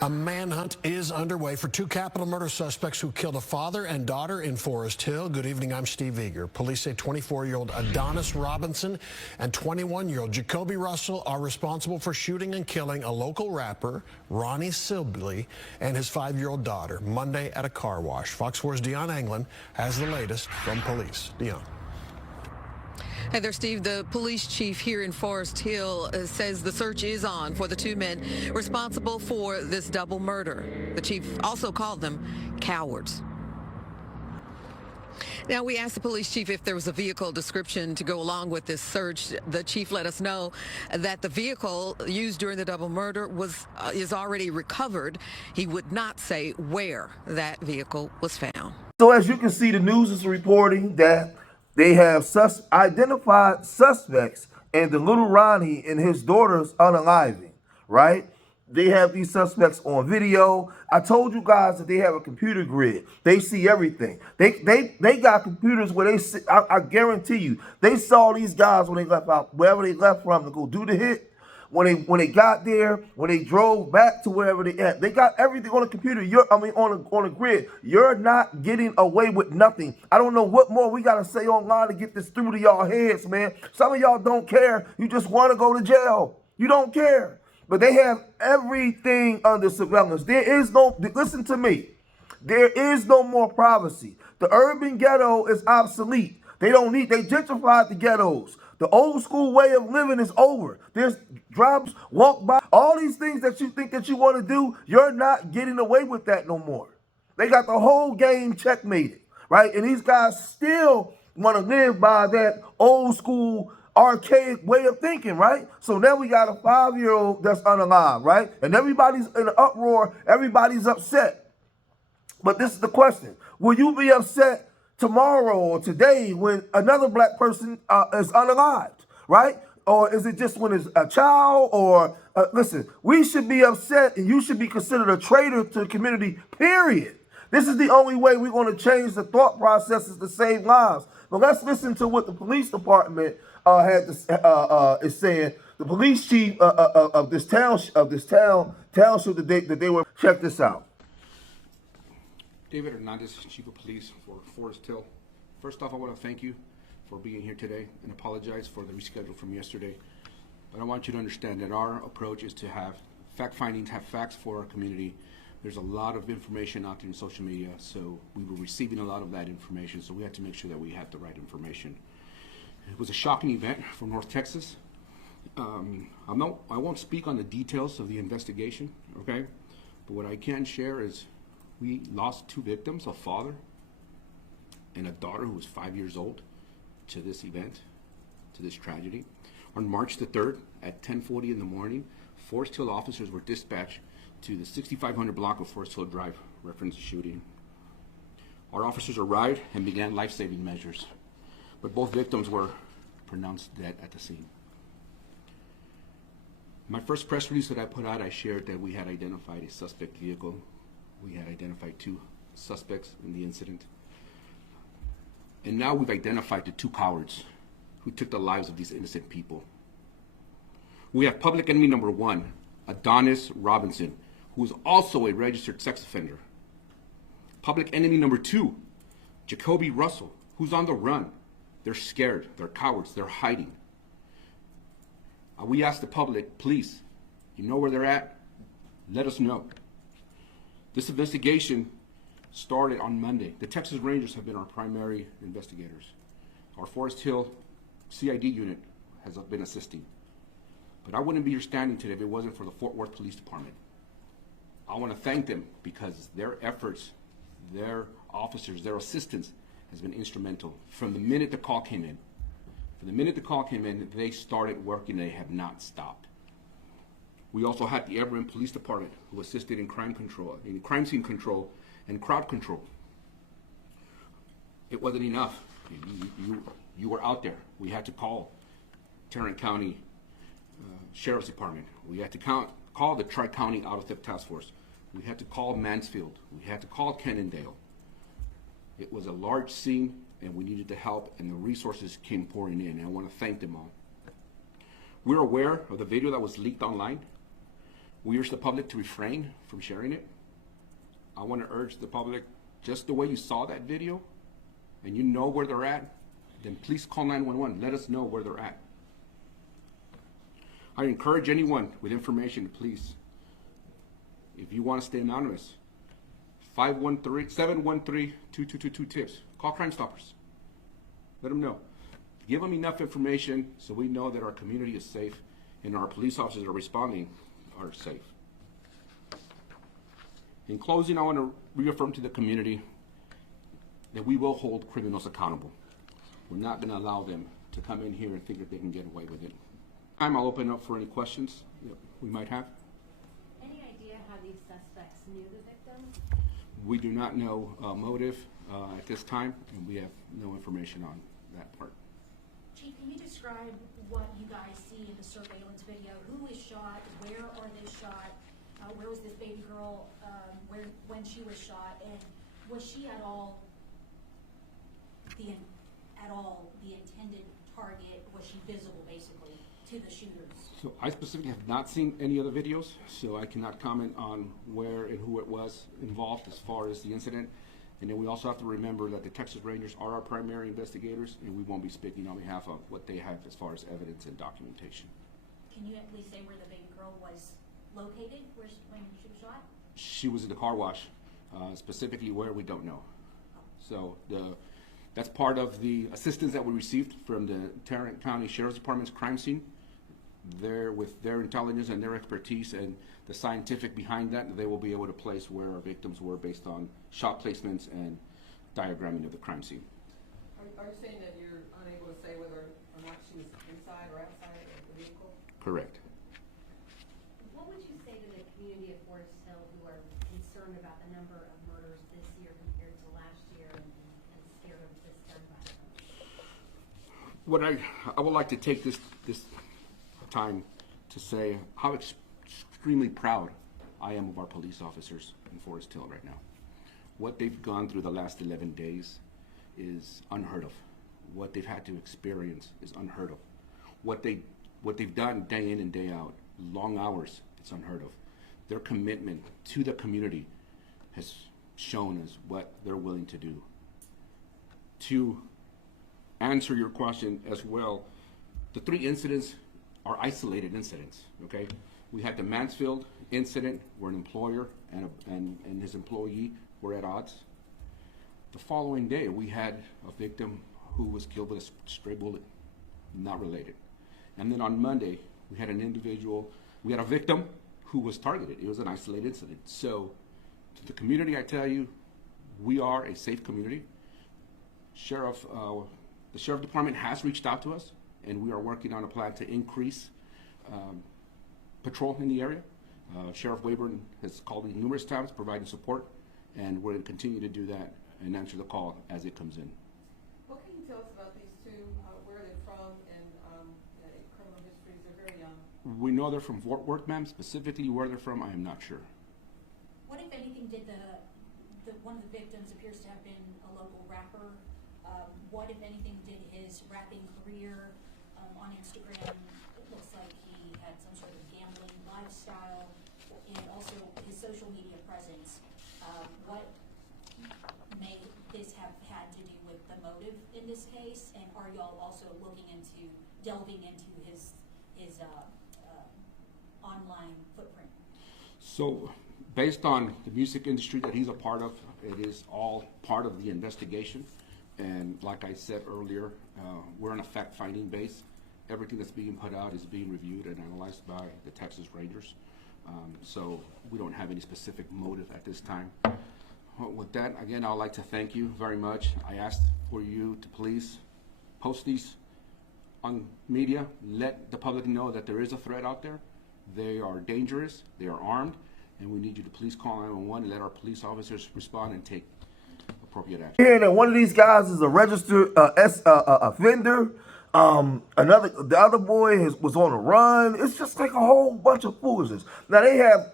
A manhunt is underway for two capital murder suspects who killed a father and daughter in Forest Hill. Good evening, I'm Steve Eager. Police say 24-year-old Adonis Robinson and 21-year-old Jacoby Russell are responsible for shooting and killing a local rapper, Ronnie Sibley, and his 5-year-old daughter Monday at a car wash. Fox 4's Dion Anglin has the latest from police. Dion. Hey there, Steve. The police chief here in Forest Hill says the search is on for the two men responsible for this double murder. The chief also called them cowards. Now, we asked the police chief if there was a vehicle description to go along with this search. The chief let us know that the vehicle used during the double murder is already recovered. He would not say where that vehicle was found. So as you can see, the news is reporting that they have identified suspects in the little Ronnie and his daughter's unaliving, right? They have these suspects on video. I told you guys that they have a computer grid. They see everything. They got computers where they see, I guarantee you, they saw these guys when they left out, wherever they left from to go do the hit. When they got there, when they drove back to wherever they at, they got everything on the computer. On a grid. You're not getting away with nothing. I don't know what more we gotta say online to get this through to y'all heads, man. Some of y'all don't care. You just want to go to jail. You don't care. But they have everything under surveillance. There is no, listen to me. There is no more privacy. The urban ghetto is obsolete. They gentrified the ghettos. The old school way of living is over. There's drops, walk by, all these things that you think that you want to do, you're not getting away with that no more. They got the whole game checkmated, right? And these guys still want to live by that old school archaic way of thinking, right? So now we got a 5-year-old that's unalive, right? And everybody's in an uproar, everybody's upset. But this is the question. Will you be upset tomorrow or today when another black person is unalived, right? Or is it just when it's a child? Or listen, we should be upset and you should be considered a traitor to the community, period. This is the only way we're going to change the thought processes to save lives. But let's listen to what the police department is saying. The police chief of this township that they were. Check this out. David Hernandez, Chief of Police for Forest Hill. First off, I want to thank you for being here today and apologize for the reschedule from yesterday. But I want you to understand that our approach is to have fact findings, have facts for our community. There's a lot of information out there in social media, so we were receiving a lot of that information, so we had to make sure that we had the right information. It was a shocking event from North Texas. I won't speak on the details of the investigation, okay? But what I can share is we lost two victims, a father and a daughter who was 5 years old, to this event, to this tragedy. On March the 3rd at 10:40 in the morning, Forest Hill officers were dispatched to the 6500 block of Forest Hill Drive, reference shooting. Our officers arrived and began life-saving measures, but both victims were pronounced dead at the scene. My first press release that I put out, I shared that we had identified a suspect vehicle. We had identified two suspects in the incident. And now we've identified the two cowards who took the lives of these innocent people. We have public enemy number one, Adonis Robinson, who is also a registered sex offender. Public enemy number two, Jacoby Russell, who's on the run. They're scared, they're cowards, they're hiding. We ask the public, please, you know where they're at? Let us know. This investigation started on Monday. The Texas Rangers have been our primary investigators. Our Forest Hill CID unit has been assisting. But I wouldn't be here standing today if it wasn't for the Fort Worth Police Department. I want to thank them because their efforts, their officers, their assistance has been instrumental. From the minute the call came in, they started working. They have not stopped. We also had the Everett Police Department who assisted in crime control, in crime scene control and crowd control. It wasn't enough. You were out there. We had to call Tarrant County Sheriff's Department. We had to call the Tri-County Auto Theft Task Force. We had to call Mansfield. We had to call Cannondale. It was a large scene and we needed the help and the resources came pouring in. And I want to thank them all. We're aware of the video that was leaked online. We urge the public to refrain from sharing it. I want to urge the public, just the way you saw that video and you know where they're at, then please call 911. Let us know where they're at. I encourage anyone with information to please, if you want to stay anonymous, 713-2222-TIPS. Call Crime Stoppers. Let them know. Give them enough information so we know that our community is safe and our police officers are responding are safe. In closing, I want to reaffirm to the community that we will hold criminals accountable. We're not going to allow them to come in here and think that they can get away with it. I'll open up for any questions that we might have. Any idea how these suspects knew the victim? We do not know motive at this time, and we have no information on that part. Chief, can you describe what you guys see in the surveillance video? Who is shot? Where are they shot? Where was this baby girl when she was shot? And was she at all the intended target? Was she visible, basically, to the shooters? So I specifically have not seen any other videos, so I cannot comment on where and who it was involved as far as the incident. And then we also have to remember that the Texas Rangers are our primary investigators, and we won't be speaking on behalf of what they have as far as evidence and documentation. Can you at least say where the baby girl was located when she was shot? She was in the car wash, specifically where we don't know. So that's part of the assistance that we received from the Tarrant County Sheriff's Department's crime scene. With their intelligence and their expertise and the scientific behind that, they will be able to place where our victims were based on shot placements and diagramming of the crime scene. Are you saying that you're unable to say whether or not she was inside or outside of the vehicle? Correct. What would you say to the community of Forest Hill who are concerned about the number of murders this year compared to last year and scared of this gun violence? What I would like to take this time to say how extremely proud I am of our police officers in Forest Hill right now. What they've gone through the last 11 days is unheard of. What they've had to experience is unheard of. What they've done day in and day out, long hours, it's unheard of. Their commitment to the community has shown us what they're willing to do. To answer your question as well, the 3 incidents are isolated incidents, okay? We had the Mansfield incident where an employer and his employee were at odds. The following day, we had a victim who was killed with a stray bullet, not related. And then on Monday, we had a victim who was targeted. It was an isolated incident. So to the community, I tell you, we are a safe community. The Sheriff Department has reached out to us, and we are working on a plan to increase patrol in the area. Sheriff Wayburn has called me numerous times, providing support, and we're going to continue to do that and answer the call as it comes in. What can you tell us about these two? Where they're from and criminal histories? They're very young. We know they're from Fort Worth, ma'am. Specifically where they're from, I am not sure. What, if anything, did one of the victims appears to have been a local rapper? What, if anything, did his rapping career on Instagram? It looks like he had some sort of gambling lifestyle, and also his social media presence. What may this have had to do with the motive in this case? And are y'all also delving into his online footprint? So based on the music industry that he's a part of, it is all part of the investigation. And like I said earlier, we're on a fact-finding base. Everything that's being put out is being reviewed and analyzed by the Texas Rangers. So we don't have any specific motive at this time. With that, again, I'd like to thank you very much. I asked for you to please post these on media. Let the public know that there is a threat out there. They are dangerous, they are armed, and we need you to please call 911 and let our police officers respond and take appropriate action. Hearing that one of these guys is a registered offender. The other boy was on a run. It's just like a whole bunch of foolishness. Now they have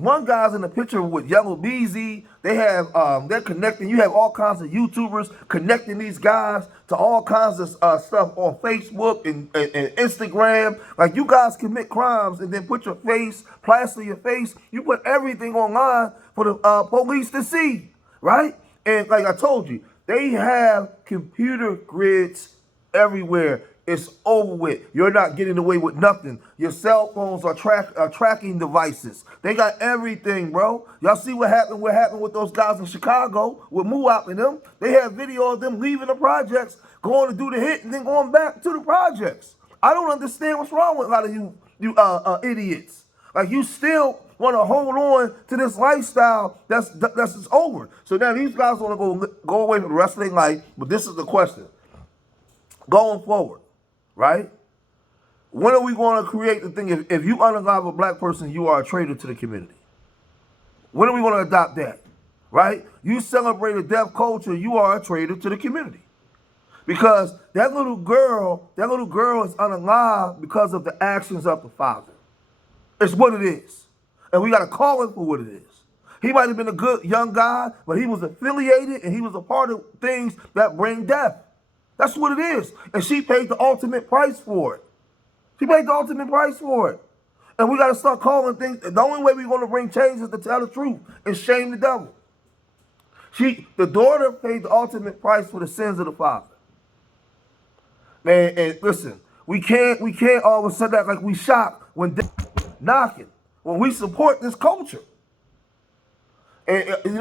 One guy's in the picture with Yellow Beezy. They have they're connecting. You have all kinds of YouTubers connecting these guys to all kinds of stuff on Facebook and Instagram. Like, you guys commit crimes and then put your face, plaster your face. You put everything online for the police to see, right? And like I told you, they have computer grids everywhere. It's over with. You're not getting away with nothing. Your cell phones are tracking devices. They got everything, bro. Y'all see what happened? What happened with those guys in Chicago with Muap and them? They have video of them leaving the projects, going to do the hit, and then going back to the projects. I don't understand what's wrong with a lot of you idiots. Like, you still want to hold on to this lifestyle that's just over. So now these guys want to go away for the rest of their life. But this is the question. Going forward, right? When are we going to create the thing? If you unalive a black person, you are a traitor to the community. When are we going to adopt that? Right? You celebrate a deaf culture, you are a traitor to the community. Because that little girl is unalive because of the actions of the father. It's what it is. And we got to call it for what it is. He might have been a good young guy, but he was affiliated and he was a part of things that bring death. That's what it is. And she paid the ultimate price for it. She paid the ultimate price for it. And we got to start calling things. The only way we're going to bring change is to tell the truth and shame the devil. The daughter paid the ultimate price for the sins of the father. Man, and listen, we can't all of a sudden act like we shocked when death knocking, when we support this culture. And